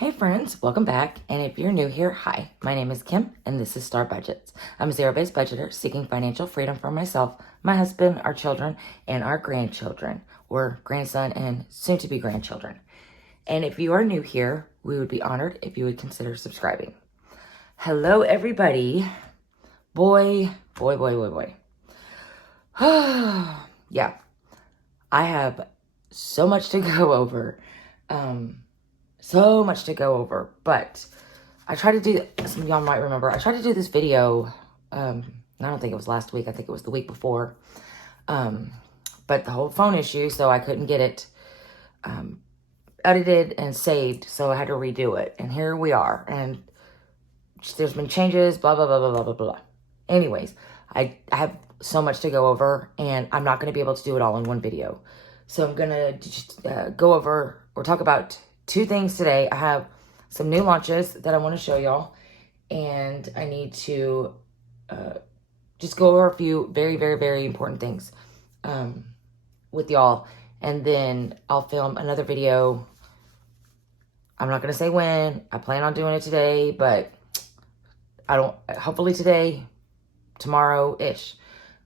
Hey friends, welcome back. And if you're new here, hi, my name is Kim and this is Star Budgets. I'm a zero-based budgeter seeking financial freedom for myself, my husband, our children, and our grandchildren, or grandson and soon-to-be grandchildren. And if you are new here, we would be honored if you would consider subscribing. Hello, everybody. Boy. Yeah, I have so much to go over. But I tried to do, some of y'all might remember, I tried to do this video, I don't think it was last week, I think it was the week before, but the whole phone issue, so I couldn't get it edited and saved, so I had to redo it, and here we are, and there's been changes, blah, blah, blah, blah, blah, blah, blah. Anyways, I have so much to go over, and I'm not going to be able to do it all in one video, so I'm going to just go over, or talk about two things today. I have some new launches that I want to show y'all, and I need to just go over a few very, very, very important things with y'all, and then I'll film another video. I'm not going to say when. I plan on doing it today, but hopefully today, tomorrow-ish,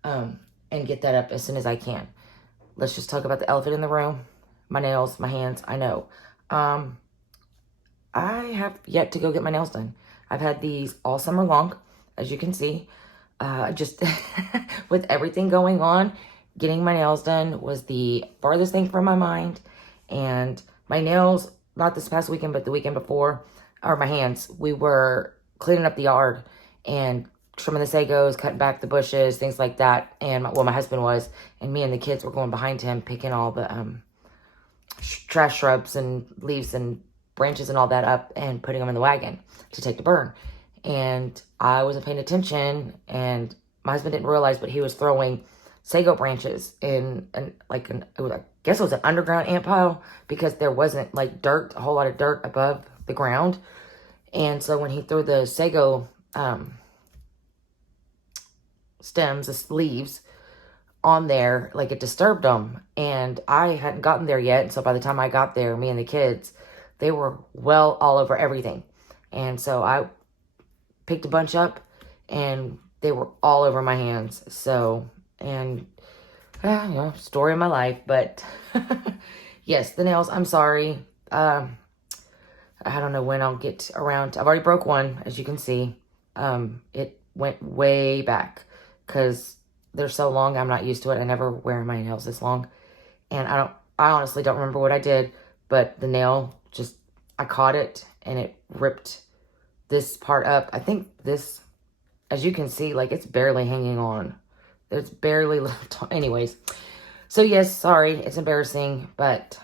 and get that up as soon as I can. Let's just talk about the elephant in the room. My nails, my hands, I know. I have yet to go get my nails done. I've had these all summer long, as you can see. Just with everything going on, getting my nails done was the farthest thing from my mind. And my nails, not this past weekend, but the weekend before, or my hands, we were cleaning up the yard and trimming the sagos, cutting back the bushes, things like that. And my husband was, and me and the kids were going behind him, picking all the trash shrubs and leaves and branches and all that up and putting them in the wagon to take to burn. And I wasn't paying attention, and my husband didn't realize, but he was throwing sago branches in I guess it was an underground ant pile, because there wasn't like dirt, a whole lot of dirt above the ground. And so when he threw the sago stems, the leaves on there, like, it disturbed them, and I hadn't gotten there yet. So by the time I got there, me and the kids, they were well all over everything. And so I picked a bunch up, and they were all over my hands. So, and story of my life. But yes, the nails, I'm sorry. I don't know when I'll get around. I've already broke one, as you can see. It went way back because they're so long. I'm not used to it. I never wear my nails this long. And I honestly don't remember what I did, but the nail just, I caught it and it ripped this part up. I think this, as you can see, like, it's barely hanging on. It's barely left on. Anyways. So yes, sorry, it's embarrassing, but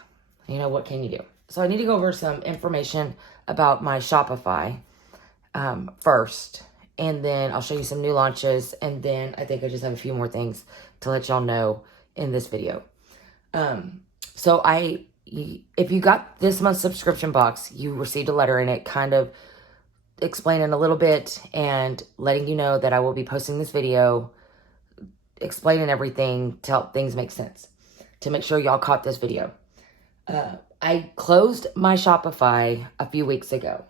you know, what can you do? So I need to go over some information about my Shopify first. And then I'll show you some new launches. And then I think I just have a few more things to let y'all know in this video. So if you got this month's subscription box, you received a letter in it kind of explaining a little bit and letting you know that I will be posting this video, explaining everything to help things make sense, to make sure y'all caught this video. I closed my Shopify a few weeks ago.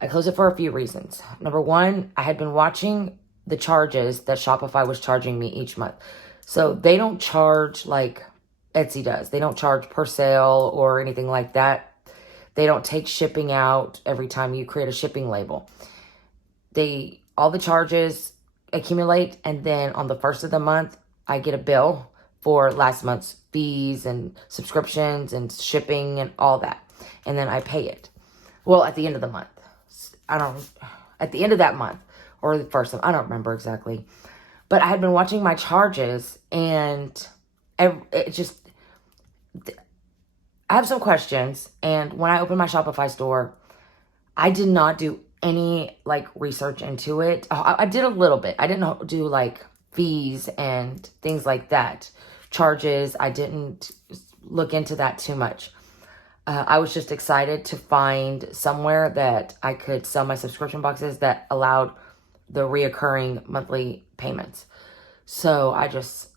I closed it for a few reasons. Number one, I had been watching the charges that Shopify was charging me each month. So they don't charge like Etsy does. They don't charge per sale or anything like that. They don't take shipping out every time you create a shipping label. All the charges accumulate, and then on the first of the month, I get a bill for last month's fees and subscriptions and shipping and all that. And then I pay it. Well, at the end of the month. At the end of that month, or the first of, I don't remember exactly. But I had been watching my charges, and it just, I have some questions. And when I opened my Shopify store, I did not do any research into it. I did a little bit. I didn't do like fees and things like that. Charges, I didn't look into that too much. I was just excited to find somewhere that I could sell my subscription boxes that allowed the reoccurring monthly payments. So I just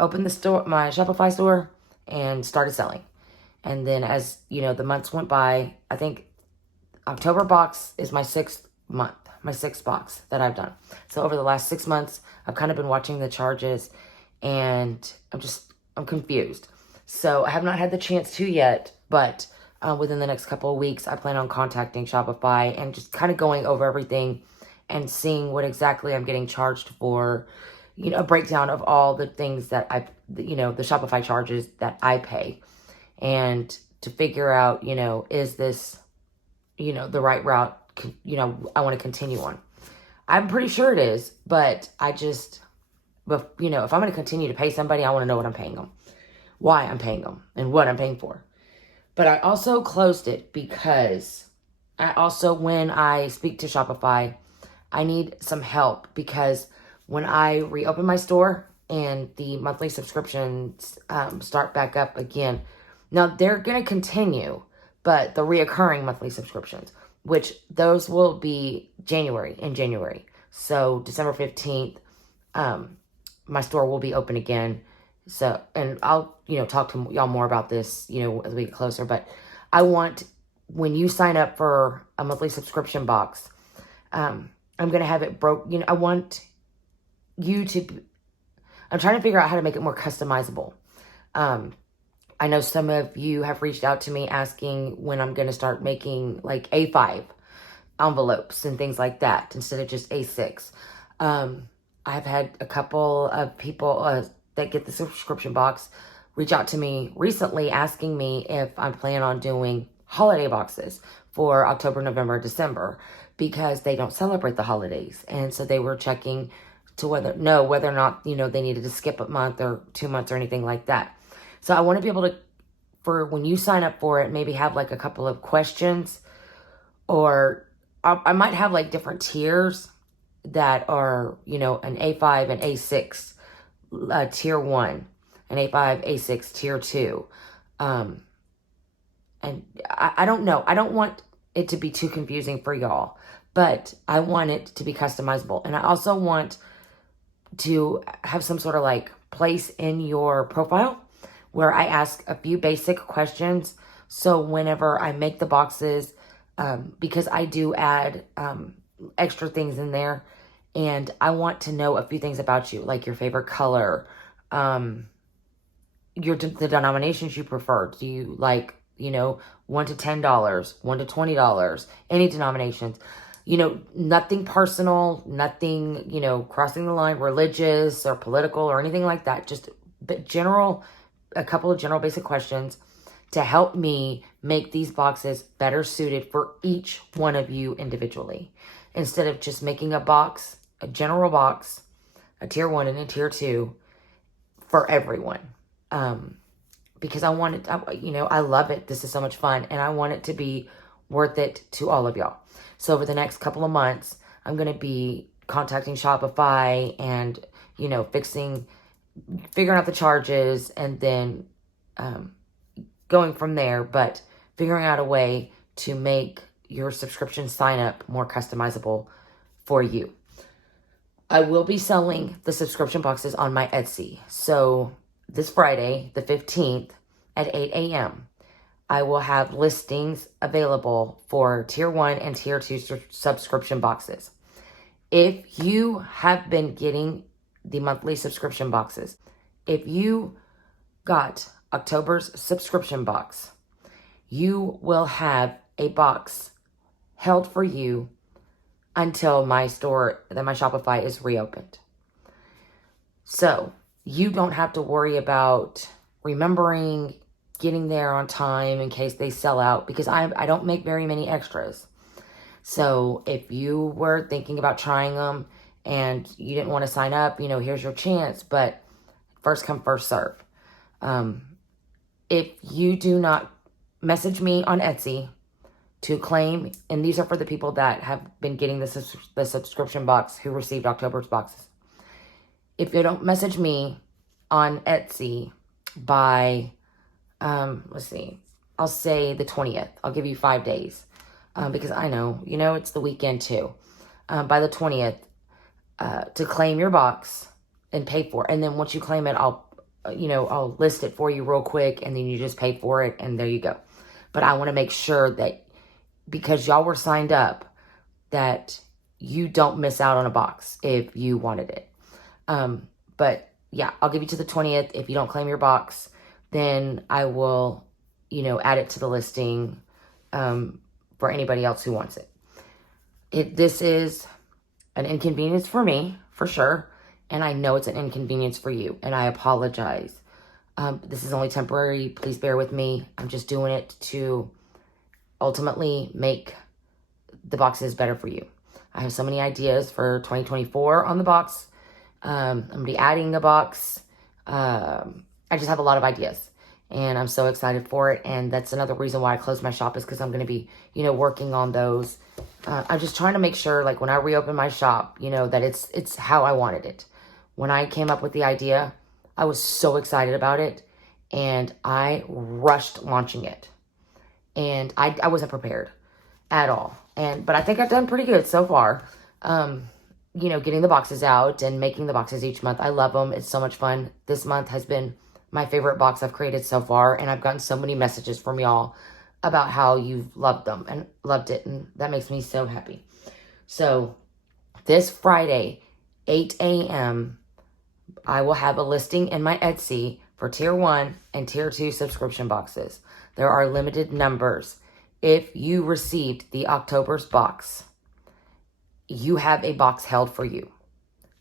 opened my Shopify store and started selling. And then as, the months went by, I think October box is my 6th month, my 6th box that I've done. So over the last 6 months, I've kind of been watching the charges, and I'm confused. So I have not had the chance to yet, but within the next couple of weeks, I plan on contacting Shopify and just kind of going over everything and seeing what exactly I'm getting charged for, a breakdown of all the things that the Shopify charges that I pay, and to figure out, is this, the right route, I want to continue on. I'm pretty sure it is, but if I'm going to continue to pay somebody, I want to know what I'm paying them, why I'm paying them, and what I'm paying for. But I also closed it because when I speak to Shopify, I need some help, because when I reopen my store and the monthly subscriptions start back up again, now they're going to continue, but the reoccurring monthly subscriptions, which those will be in January. So December 15th, my store will be open again. So, and I'll, talk to y'all more about this, as we get closer. But I want, when you sign up for a monthly subscription box, I'm going to have it I want you to, I'm trying to figure out how to make it more customizable. I know some of you have reached out to me asking when I'm going to start making like A5 envelopes and things like that instead of just A6. I've had a couple of people that get the subscription box reach out to me recently asking me if I'm planning on doing holiday boxes for October, November, December, because they don't celebrate the holidays. And so they were checking to whether or not, they needed to skip a month or 2 months or anything like that. So I want to be able to, for when you sign up for it, maybe have like a couple of questions, or I might have like different tiers that are, an A5 and A6 tier 1, an A5, A6 tier 2. And I don't know. I don't want it to be too confusing for y'all, but I want it to be customizable. And I also want to have some sort of like place in your profile where I ask a few basic questions. So whenever I make the boxes, because I do add extra things in there, and I want to know a few things about you, like your favorite color, the denominations you prefer. Do you like, $1 to $10, $1 to $20, any denominations? Nothing personal, nothing, crossing the line, religious or political or anything like that. Just a couple of general basic questions to help me make these boxes better suited for each one of you individually. Instead of just making a general box, a tier 1 and a tier 2 for everyone. Because I want it, I love it. This is so much fun, and I want it to be worth it to all of y'all. So over the next couple of months, I'm going to be contacting Shopify and, figuring out the charges, and then going from there, but figuring out a way to make your subscription sign up more customizable for you. I will be selling the subscription boxes on my Etsy. So this Friday, the 15th at 8 a.m., I will have listings available for tier 1 and tier 2 subscription boxes. If you have been getting the monthly subscription boxes, if you got October's subscription box, you will have a box held for you until my Shopify is reopened. So you don't have to worry about remembering getting there on time in case they sell out, because I don't make very many extras. So if you were thinking about trying them and you didn't want to sign up, here's your chance, but first come, first serve. If you do not message me on Etsy to claim, and these are for the people that have been getting the subscription box who received October's boxes. If you don't message me on Etsy by, I'll say the 20th. I'll give you 5 days, because I know, it's the weekend too. By the 20th, to claim your box and pay for it. And then once you claim it, I'll list it for you real quick, and then you just pay for it, and there you go. But I want to make sure that because y'all were signed up, that you don't miss out on a box if you wanted it. But yeah, I'll give you to the 20th. If you don't claim your box, then I will, add it to the listing for anybody else who wants it. This is an inconvenience for me, for sure. And I know it's an inconvenience for you. And I apologize. This is only temporary. Please bear with me. I'm just doing it to ultimately make the boxes better for you. I have so many ideas for 2024 on the box. I'm going to be adding a box. I just have a lot of ideas. And I'm so excited for it. And that's another reason why I closed my shop, is because I'm going to be, working on those. I'm just trying to make sure, like, when I reopen my shop, that it's how I wanted it. When I came up with the idea, I was so excited about it. And I rushed launching it. And I wasn't prepared at all. But I think I've done pretty good so far. Getting the boxes out and making the boxes each month. I love them. It's so much fun. This month has been my favorite box I've created so far. And I've gotten so many messages from y'all about how you've loved them and loved it. And that makes me so happy. So this Friday, 8 a.m., I will have a listing in my Etsy for Tier 1 and Tier 2 subscription boxes. There are limited numbers. If you received the October's box, you have a box held for you.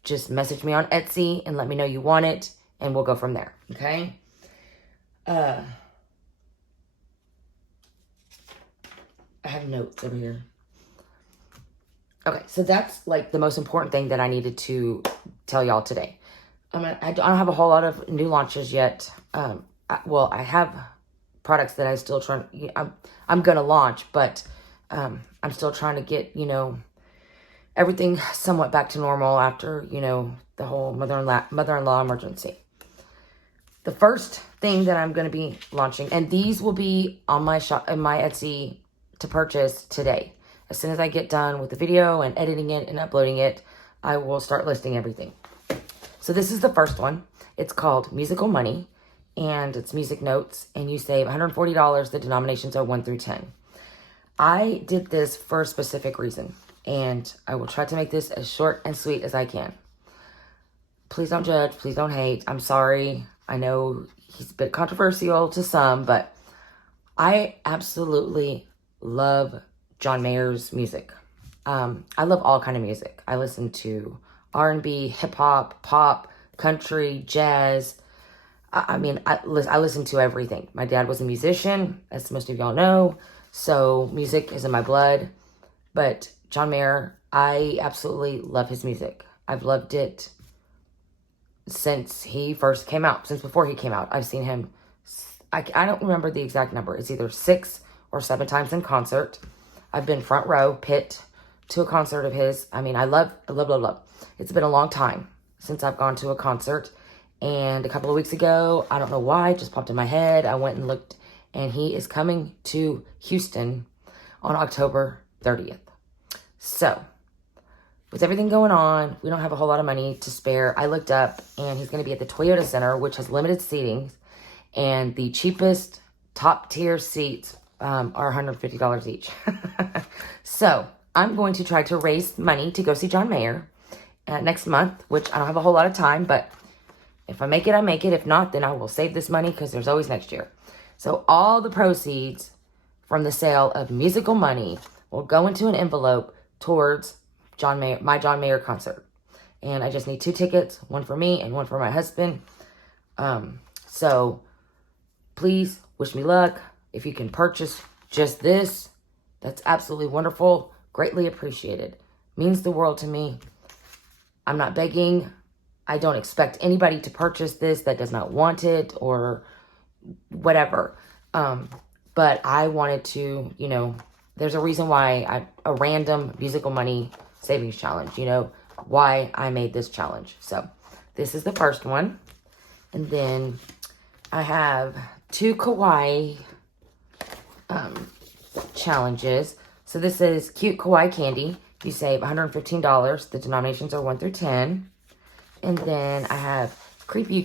Just message me on Etsy and let me know you want it, and we'll go from there, okay? I have notes over here. Okay, so that's like the most important thing that I needed to tell y'all today. I don't have a whole lot of new launches yet. I have products that I still I'm gonna launch, but I'm still trying to get everything somewhat back to normal after the whole mother-in-law emergency. The first thing that I'm going to be launching, and these will be on my shop in my Etsy to purchase today. As soon as I get done with the video and editing it and uploading it, I will start listing everything. So this is the first one. It's called Musical Money, and it's music notes, and you save $140. The denominations are 1 through 10. I did this for a specific reason, and I will try to make this as short and sweet as I can. Please don't judge. Please don't hate. I'm sorry. I know he's a bit controversial to some, but I absolutely love John Mayer's music. I love all kind of music. I listen to R&B, hip-hop, pop, country, jazz. I listen to everything. My dad was a musician, as most of y'all know, so music is in my blood. But John Mayer, I absolutely love his music. I've loved it since he first came out, since before he came out. I've seen him, I don't remember the exact number. It's either 6 or 7 times in concert. I've been front row, pit, to a concert of his. I love. It's been a long time since I've gone to a concert. And a couple of weeks ago, I don't know why, it just popped in my head. I went and looked, and he is coming to Houston on October 30th. So, with everything going on, we don't have a whole lot of money to spare. I looked up, and he's going to be at the Toyota Center, which has limited seating, and the cheapest top-tier seats are $150 each. So, I'm going to try to raise money to go see John Mayer next month, which I don't have a whole lot of time, but if I make it, I make it. If not, then I will save this money because there's always next year. So all the proceeds from the sale of Musical Money will go into an envelope towards my John Mayer concert. And I just need 2 tickets, one for me and one for my husband. So please wish me luck. If you can purchase just this, that's absolutely wonderful. Greatly appreciated. Means the world to me. I'm not begging. I don't expect anybody to purchase this that does not want it or whatever. But I wanted to, there's a reason why a random Musical Money savings challenge, why I made this challenge. So this is the first one. And then I have 2 kawaii challenges. So this is Cute Kawaii Candy. You save $115. The denominations are 1 through 10. And then I have Creepy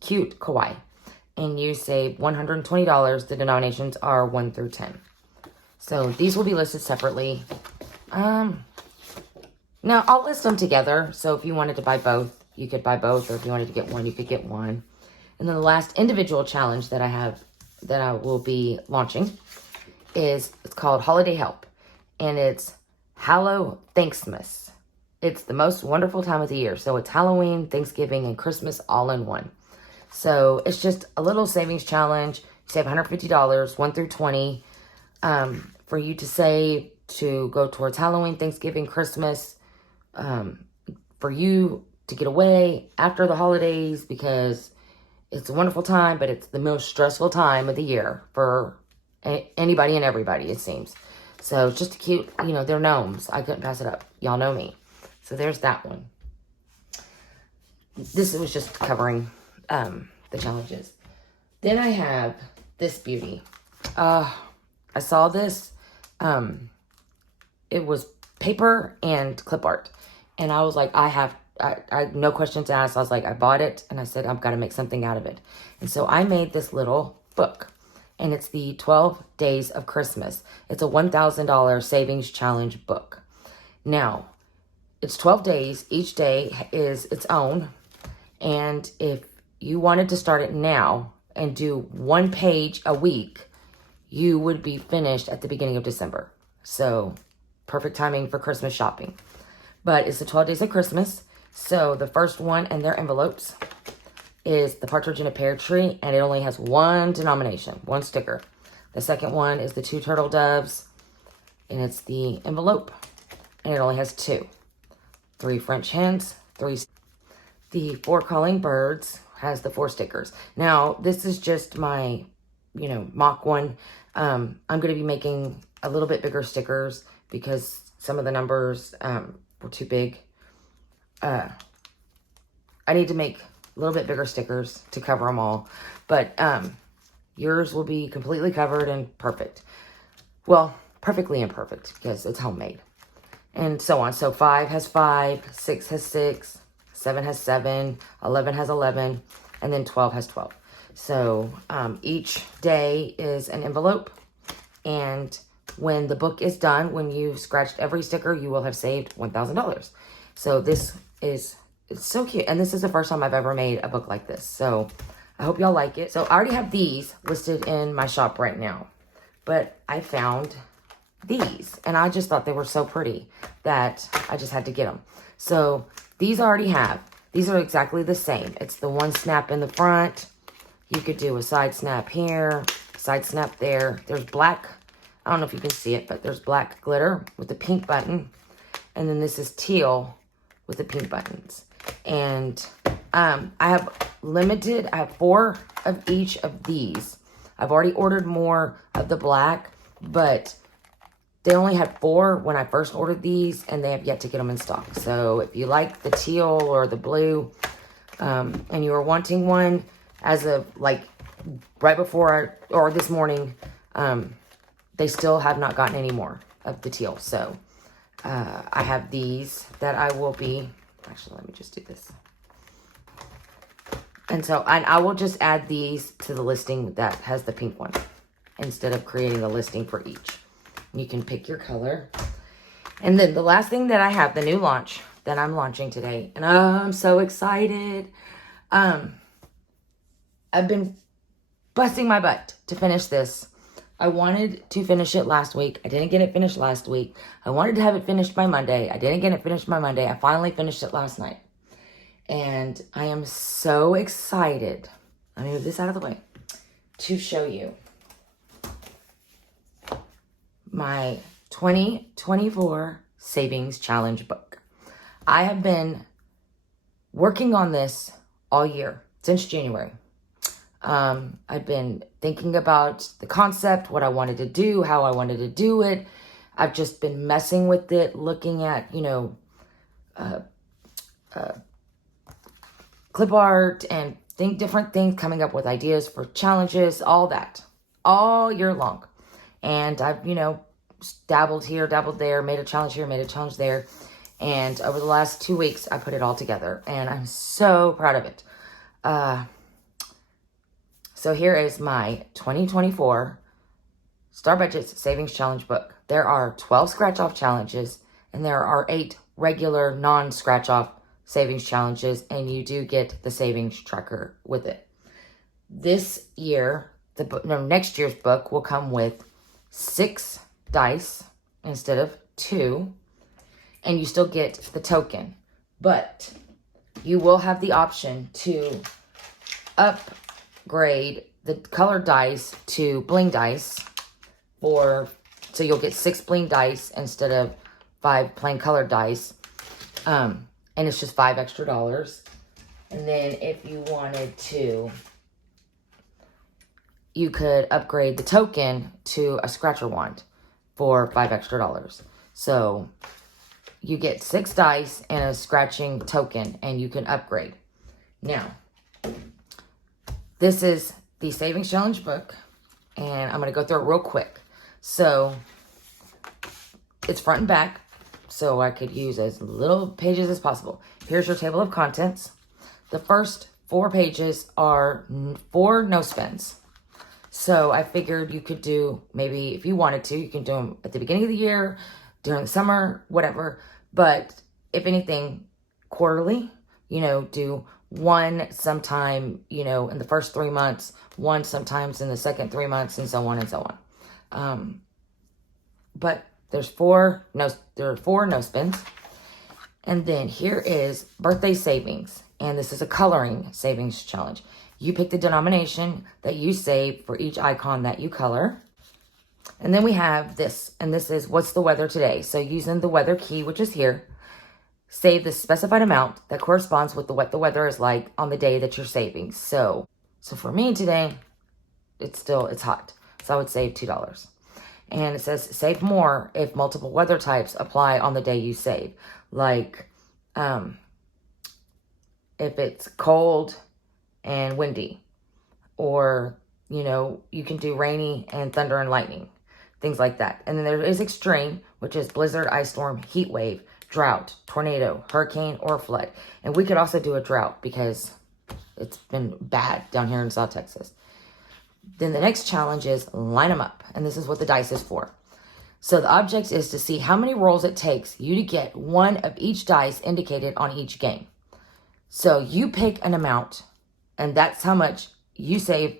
Cute Kawaii. And you save $120. The denominations are 1 through 10. So these will be listed separately. Now I'll list them together. So if you wanted to buy both, you could buy both. Or if you wanted to get one, you could get one. And then the last individual challenge that I have, that I will be launching, it's called Holiday Help. And it's Hallow Thanksmas. It's the most wonderful time of the year. So it's Halloween, Thanksgiving, and Christmas all in one. So it's just a little savings challenge. You save $150, 1 through 20, for you to save to go towards Halloween, Thanksgiving, Christmas, for you to get away after the holidays, because it's a wonderful time, but it's the most stressful time of the year for anybody and everybody, it seems. So it's just a cute, they're gnomes. I couldn't pass it up. Y'all know me. So there's that one. This was just covering the challenges. Then I have this beauty. I saw this. It was paper and clip art. And I was like, I no questions asked. I was like, I bought it. And I said, I've got to make something out of it. And so I made this little book. And it's the 12 Days of Christmas. It's a $1,000 savings challenge book. Now, it's 12 days. Each day is its own. And if you wanted to start it now and do 1 page a week, you would be finished at the beginning of December. So perfect timing for Christmas shopping. But it's the 12 Days of Christmas. So the first one in their envelopes is the partridge in a pear tree, and it only has one denomination, one sticker. The second one is the 2 turtle doves, and it's the envelope, and it only has 2. 3 French hens, 3. The 4 calling birds has the 4 stickers. Now, this is just my, mock one. I'm going to be making a little bit bigger stickers because some of the numbers were too big. I need to make a little bit bigger stickers to cover them all. But yours will be completely covered and perfect. Well, perfectly imperfect because it's homemade. And so on. So 5 has 5, 6 has 6, 7 has 7, 11 has 11, and then 12 has 12. So each day is an envelope. And when the book is done, when you've scratched every sticker, you will have saved $1,000. So this is, it's so cute. And this is the first time I've ever made a book like this. So I hope y'all like it. So I already have these listed in my shop right now. But I found these. And I just thought they were so pretty that I just had to get them. So these I already have. These are exactly the same. It's the one snap in the front. You could do a side snap here, side snap there. There's black. I don't know if you can see it, but there's black glitter with the pink button. And then this is teal with the pink buttons. And I have 4 of each of these. I've already ordered more of the black, but they only had 4 when I first ordered these, and they have yet to get them in stock. So if you like the teal or the blue, and you are wanting one, as of right before or this morning, they still have not gotten any more of the teal. So I have these that I will be, actually, let me just do this. And I will just add these to the listing that has the pink one instead of creating a listing for each. You can pick your color. And then the last thing that I have, the new launch that I'm launching today. And I'm so excited. I've been busting my butt to finish this. I wanted to finish it last week. I didn't get it finished last week. I wanted to have it finished by Monday. I didn't get it finished by Monday. I finally finished it last night. And I am so excited. Let me move this out of the way to show you my 2024 Savings Challenge book. I have been working on this all year, since January. I've been thinking about the concept, what I wanted to do, how I wanted to do it. I've just been messing with it, looking at, clip art and different things, coming up with ideas for challenges, all that, all year long. And I've, dabbled here, dabbled there, made a challenge here, made a challenge there. And over the last 2 weeks, I put it all together. And I'm so proud of it. So here is my 2024 Star Budget's Savings Challenge book. There are 12 scratch-off challenges, and there are 8 regular non-scratch-off savings challenges, and you do get the savings tracker with it. This year, next year's book will come with 6 dice instead of 2, and you still get the token. But you will have the option to upgrade the colored dice to bling dice, so you'll get 6 bling dice instead of 5 plain colored dice. And it's just $5 extra. And then if you wanted to, you could upgrade the token to a scratcher wand for $5 extra. So you get 6 dice and a scratching token, and you can upgrade. Now, this is the Savings Challenge book, and I'm going to go through it real quick. So it's front and back, so I could use as little pages as possible. Here's your table of contents. The first 4 pages are 4 no spends. So I figured you could do, maybe if you wanted to, you can do them at the beginning of the year, during the summer, whatever. But if anything, quarterly, do 1 sometime, in the first 3 months, 1 sometimes in the second 3 months, and so on and so on. But there are 4 no spends. And then here is birthday savings. And this is a coloring savings challenge. You pick the denomination that you save for each icon that you color. And then we have this, and this is what's the weather today. So using the weather key, which is here, save the specified amount that corresponds with what the weather is like on the day that you're saving. So for me today, it's hot. So I would save $2. And it says save more if multiple weather types apply on the day you save. Like if it's cold and windy, or, you can do rainy and thunder and lightning, things like that. And then there is extreme, which is blizzard, ice storm, heat wave, drought, tornado, hurricane, or flood. And we could also do a drought because it's been bad down here in South Texas. Then the next challenge is line them up. And this is what the dice is for. So the object is to see how many rolls it takes you to get 1 of each dice indicated on each game. So you pick an amount, and that's how much you save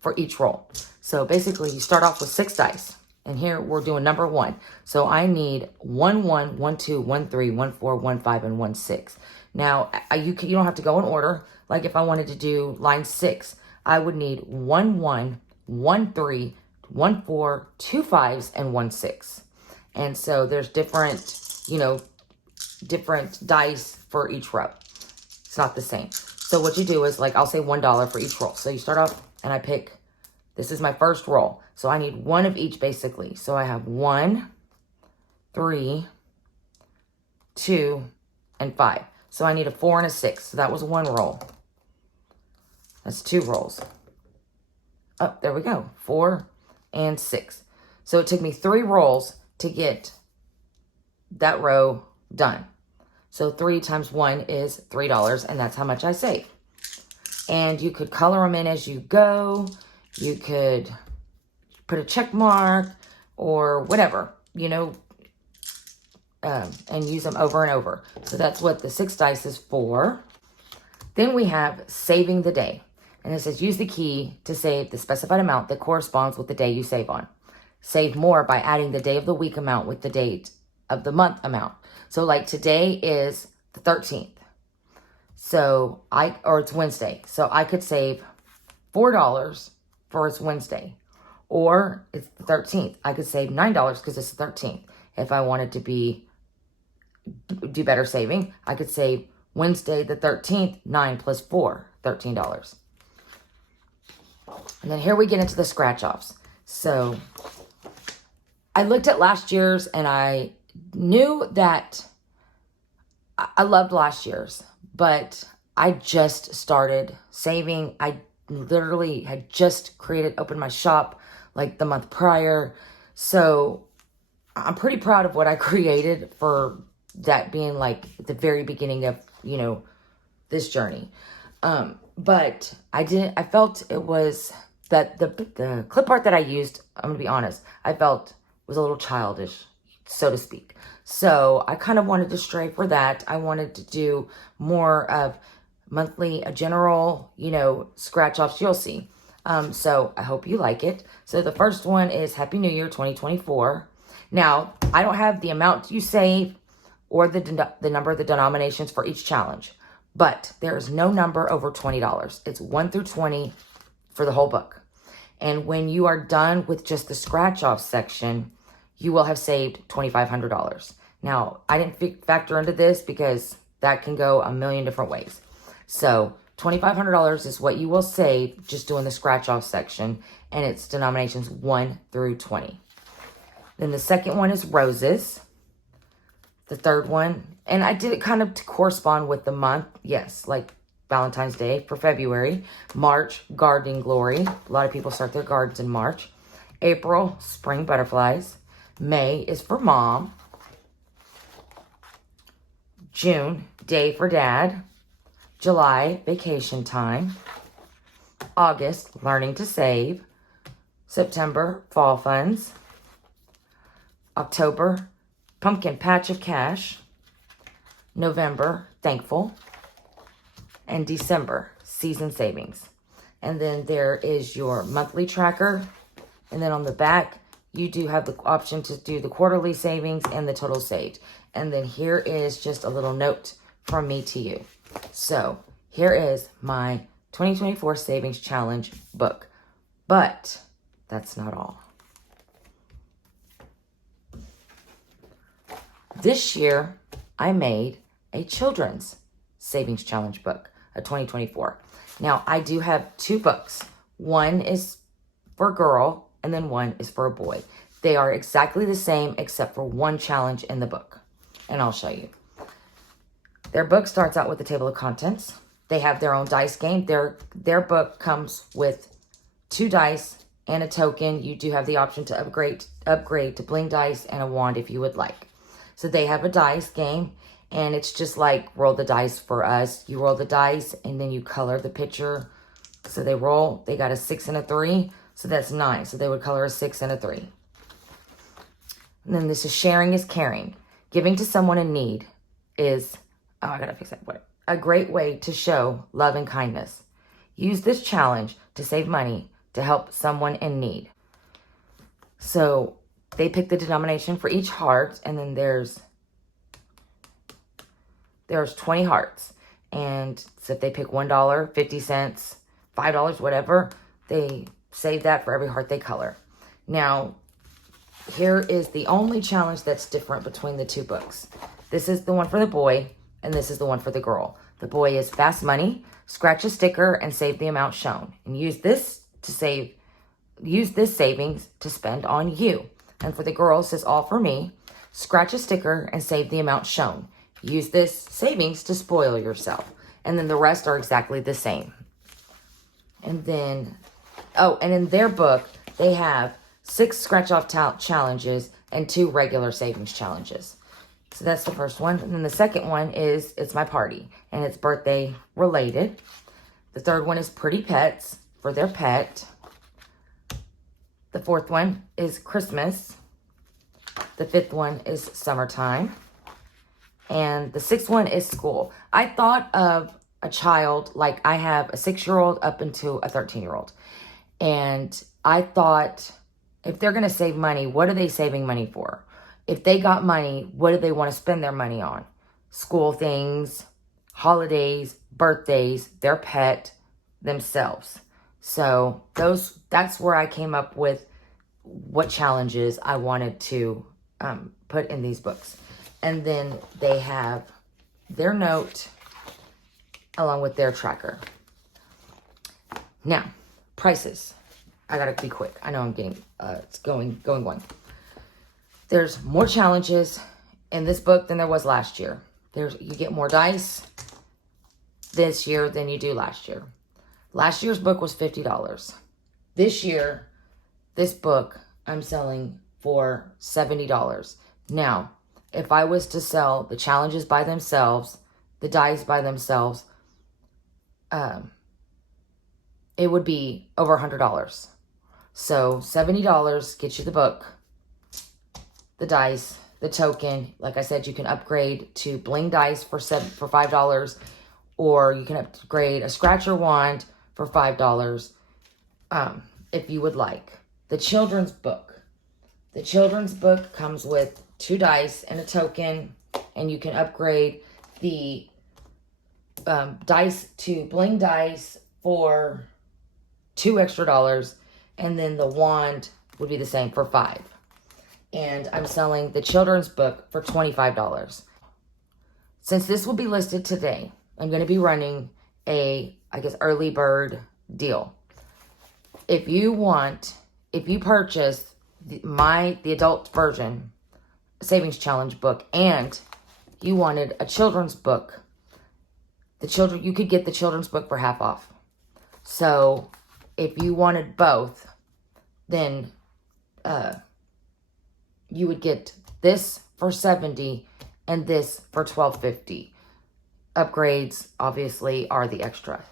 for each roll. So basically you start off with 6 dice. And here we're doing number 1. So I need 1, 1, 1, 2, 1, 3, 1, 4, 1, 5, and 1, 6. Now, you don't have to go in order. Like if I wanted to do line 6, I would need 1, 1, 1, 3, 1, 4, 2 5s, and 1 6. And so there's different dice for each row. It's not the same. So what you do is, like, I'll say $1 for each roll. So you start off and I pick, this is my first roll. So I need 1 of each basically. So I have 1, 3, 2, and 5. So I need a 4 and a 6. So that was 1 roll. That's 2 rolls. Oh, there we go. 4 and 6. So it took me 3 rolls to get that row done. So 3 times 1 is $3, and that's how much I saved. And you could color them in as you go. You could put a check mark or whatever, and use them over and over. So that's what the 6 dice is for. Then we have saving the day. And it says use the key to save the specified amount that corresponds with the day you save on. Save more by adding the day of the week amount with the date of the month amount. So like today is the 13th. Or it's Wednesday. So I could save $4 for it's Wednesday. Or it's the 13th. I could save $9 because it's the 13th. If I wanted to do better saving, I could save Wednesday the 13th, 9 plus 4, $13. And then here we get into the scratch-offs. So I looked at last year's and I knew that I loved last year's, but I just started saving. I literally had just opened my shop like the month prior. So I'm pretty proud of what I created for that being like the very beginning of, this journey. But I felt it was But the clip art that I used, I'm going to be honest, I felt was a little childish, so to speak. So I kind of wanted to stray for that. I wanted to do more of monthly, a general, scratch offs you'll see. So I hope you like it. So the first one is Happy New Year 2024. Now, I don't have the amount you save or the number of the denominations for each challenge, but there is no number over $20. It's 1 through 20 for the whole book. And when you are done with just the scratch off section, you will have saved $2,500. Now, I didn't factor into this because that can go a million different ways. So $2,500 is what you will save just doing the scratch off section, and it's denominations 1 through 20. Then the second one is roses. The third one, and I did it kind of to correspond with the month. Yes, like Valentine's Day for February. March, gardening glory. A lot of people start their gardens in March. April, spring butterflies. May is for mom. June, day for dad. July, vacation time. August, learning to save. September, fall funds. October, pumpkin patch of cash. November, thankful. And December, season savings. And then there is your monthly tracker. And then on the back, you do have the option to do the quarterly savings and the total saved. And then here is just a little note from me to you. So here is my 2024 Savings Challenge book. But that's not all. This year, I made a children's savings challenge book, a 2024. Now, I do have 2 books. One is for a girl, and then one is for a boy. They are exactly the same except for one challenge in the book. And I'll show you. Their book starts out with a table of contents. They have their own dice game. Their book comes with 2 dice and a token. You do have the option to upgrade to bling dice and a wand if you would like. So they have a dice game, and it's just like roll the dice for us. You roll the dice, and then you color the picture. So they roll. They got a 6 and a 3, so that's 9. So they would color a 6 and a 3. And then this is sharing is caring. Giving to someone in need is, I gotta fix that. What? A great way to show love and kindness. Use this challenge to save money to help someone in need. So they pick the denomination for each heart, and then there's 20 hearts. And so if they pick $1, 50 cents, $5, whatever, they save that for every heart they color. Now, here is the only challenge that's different between the 2 books. This is the one for the boy, and this is the one for the girl. The boy is fast money, scratch a sticker, and save the amount shown. And use this savings to spend on you. And for the girl, it says all for me. Scratch a sticker and save the amount shown. Use this savings to spoil yourself. And then the rest are exactly the same. And then, and in their book, they have 6 scratch-off challenges and 2 regular savings challenges. So that's the first one. And then the second one is It's My Party, and it's birthday related. The third one is Pretty Pets for their pet. The fourth one is Christmas. The fifth one is summertime. And the sixth one is school. I thought of a child, like I have a 6-year-old up into a 13-year-old. And I thought, if they're going to save money, what are they saving money for? If they got money, what do they want to spend their money on? School things, holidays, birthdays, their pet, themselves. So that's where I came up with what challenges I wanted to put in these books. And then they have their note along with their tracker. Now, prices. I gotta be quick. I know I'm getting, it's going. There's more challenges in this book than there was last year. You get more dice this year than you do last year. Last year's book was $50. This year, this book I'm selling for $70. Now, if I was to sell the challenges by themselves, the dice by themselves, it would be over $100. So $70 gets you the book, the dice, the token. Like I said, you can upgrade to bling dice for $5, or you can upgrade a scratcher wand for $5, if you would like. The children's book. The children's book comes with 2 dice and a token, and you can upgrade the dice to bling dice for $2 extra, and then the wand would be the same for $5. And I'm selling the children's book for $25. Since this will be listed today, I'm going to be running a, early bird deal. If you purchase the adult version savings challenge book, and you wanted a children's book, you could get the children's book for half off. So if you wanted both, then you would get this for $70 and this for $12.50. Upgrades obviously are the extra.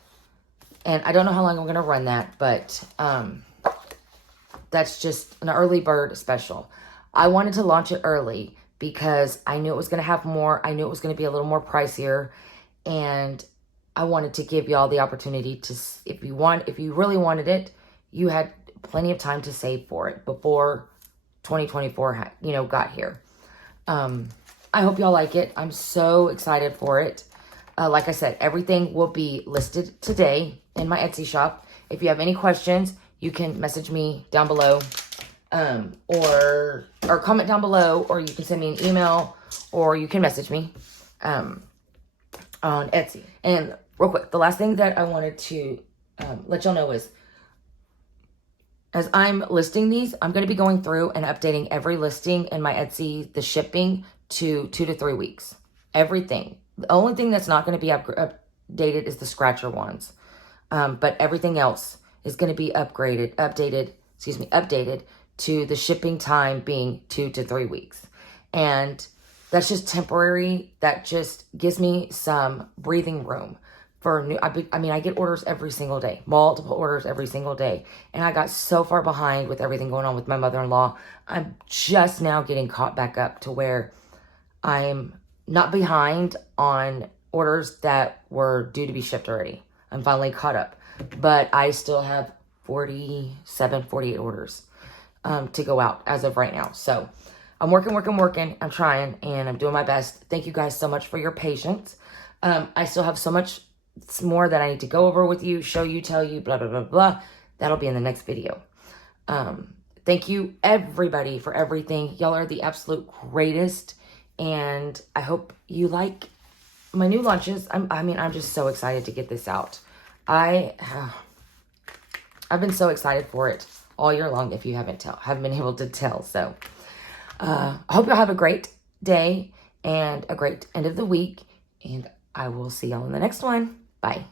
And I don't know how long I'm going to run that, but that's just an early bird special. I wanted to launch it early because I knew it was going to have more. I knew it was going to be a little more pricier, and I wanted to give y'all the opportunity to, if you really wanted it, you had plenty of time to save for it before 2024 got here. I hope y'all like it. I'm so excited for it. Like I said, everything will be listed today in my Etsy shop. If you have any questions, you can message me down below, or comment down below, or you can send me an email, or you can message me on Etsy. And real quick, the last thing that I wanted to let y'all know is, as I'm listing these, I'm going to be going through and updating every listing in my Etsy, the shipping, to 2 to 3 weeks. Everything. The only thing that's not going to be updated is the scratcher ones. But everything else is going to be updated to the shipping time being 2 to 3 weeks. And that's just temporary. That just gives me some breathing room for new. I get orders every single day, multiple orders every single day. And I got so far behind with everything going on with my mother-in-law. I'm just now getting caught back up to where I'm not behind on orders that were due to be shipped already. I'm finally caught up, but I still have 48 orders to go out as of right now. So I'm working. I'm trying, and I'm doing my best. Thank you guys so much for your patience. I still have so much more that I need to go over with you, show you, tell you, blah, blah, blah, blah. That'll be in the next video. Thank you, everybody, for everything. Y'all are the absolute greatest, and I hope you like my new launches. I'm just so excited to get this out. I've been so excited for it all year long, if you haven't been able to tell. So I hope y'all have a great day and a great end of the week, and I will see y'all in the next one. Bye.